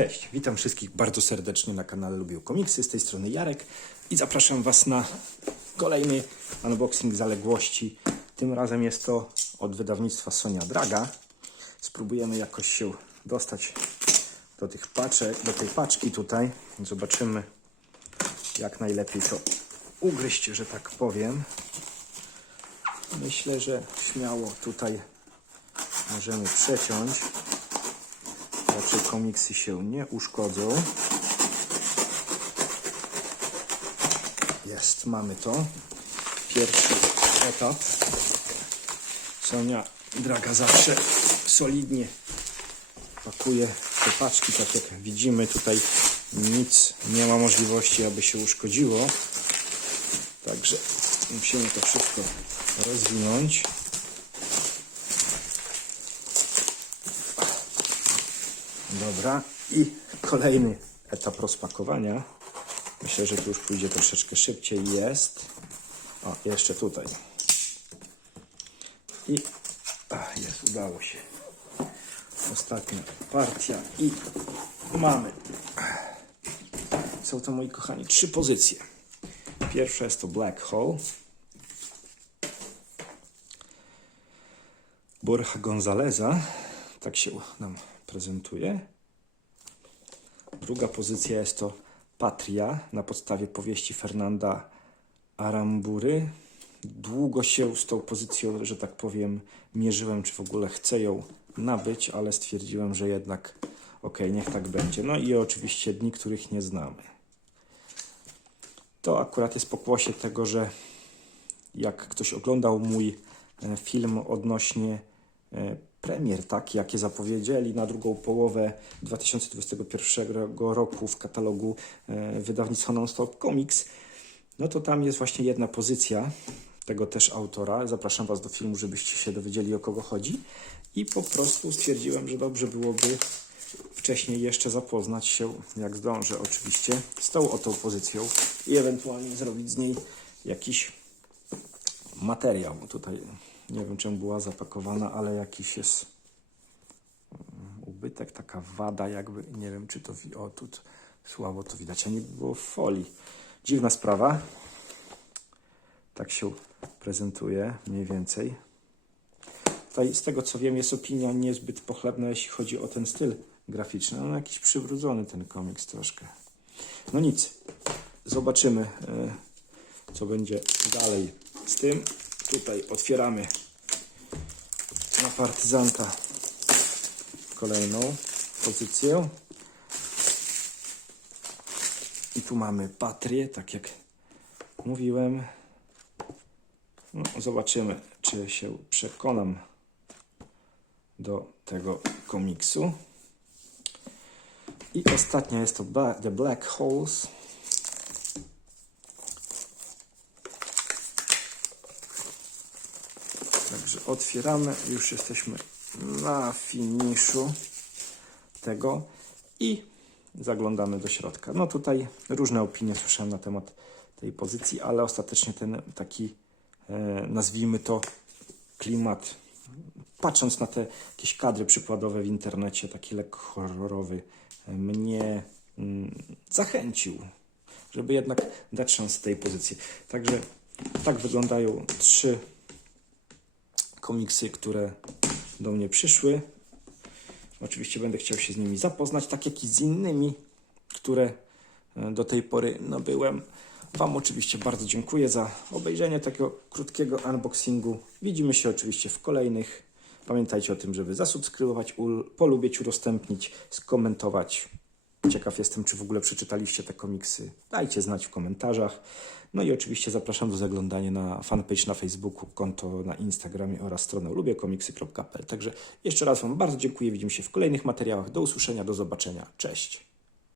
Cześć, witam wszystkich bardzo serdecznie na kanale Lubię Komiksy. Z tej strony Jarek i zapraszam Was na kolejny unboxing zaległości. Tym razem jest to od wydawnictwa Sonia Draga. Spróbujemy jakoś się dostać do tych paczek, do tej paczki tutaj. Zobaczymy jak najlepiej to ugryźć, że tak powiem. Myślę, że śmiało tutaj możemy przeciąć. Raczej komiksy się nie uszkodzą. Jest, mamy to. Pierwszy etap. Sonia Draga zawsze solidnie pakuje te paczki, tak jak widzimy tutaj nic nie ma możliwości, aby się uszkodziło. Także musimy to wszystko rozwinąć. Dobra, i kolejny etap rozpakowania. Myślę, że tu już pójdzie troszeczkę szybciej. Jest. O, jeszcze tutaj. I ach, jest, udało się. Ostatnia partia i mamy. Są to, moi kochani, trzy pozycje. Pierwsza jest to Black Hole. Borja Gonzaleza. Tak się nam prezentuje. Druga pozycja jest to Patria na podstawie powieści Fernanda Arambury. Długo się z tą pozycją, że tak powiem, mierzyłem, czy w ogóle chcę ją nabyć, ale stwierdziłem, że jednak okej, niech tak będzie. No i oczywiście dni, których nie znamy. To akurat jest pokłosie tego, że jak ktoś oglądał mój e, film odnośnie e, premier, tak, jakie zapowiedzieli na drugą połowę 2021 roku w katalogu e, wydawnictwa Non-Stop Comics, no to tam jest właśnie jedna pozycja tego też autora. Zapraszam Was do filmu, żebyście się dowiedzieli o kogo chodzi. I po prostu stwierdziłem, że dobrze byłoby wcześniej jeszcze zapoznać się, jak zdążę oczywiście, z tą oto pozycją i ewentualnie zrobić z niej jakiś materiał. Tutaj nie wiem, czemu była zapakowana, ale jakiś jest mm, ubytek, taka wada jakby, nie wiem, czy to, o tu słabo to widać, a nie było w folii. Dziwna sprawa. Tak się prezentuje mniej więcej. Tutaj z tego co wiem jest opinia niezbyt pochlebna, jeśli chodzi o ten styl graficzny. No jakiś przywrócony ten komiks troszkę. No nic. Zobaczymy e, co będzie dalej z tym. Tutaj otwieramy na partyzanta kolejną pozycję. I tu mamy Patrię, tak jak mówiłem. No, zobaczymy, czy się przekonam do tego komiksu. I ostatnia jest to The Black Holes. Także otwieramy, już jesteśmy na finiszu tego i zaglądamy do środka. No tutaj różne opinie słyszałem na temat tej pozycji, ale ostatecznie ten taki, e, nazwijmy to, klimat, patrząc na te jakieś kadry przykładowe w internecie, taki lekko horrorowy, e, mnie mm, zachęcił, żeby jednak dać szansę tej pozycji. Także tak wyglądają trzy komiksy, które do mnie przyszły. Oczywiście będę chciał się z nimi zapoznać, tak jak i z innymi, które e, do tej pory nabyłem. Wam oczywiście bardzo dziękuję za obejrzenie takiego krótkiego unboxingu. Widzimy się oczywiście w kolejnych. Pamiętajcie o tym, żeby zasubskrybować, polubić, udostępnić, skomentować. Ciekaw jestem, czy w ogóle przeczytaliście te komiksy. Dajcie znać w komentarzach. No i oczywiście zapraszam do zaglądania na fanpage na Facebooku, konto na Instagramie oraz stronę lubiekomiksy.pl. Także jeszcze raz Wam bardzo dziękuję. Widzimy się w kolejnych materiałach. Do usłyszenia, do zobaczenia. Cześć.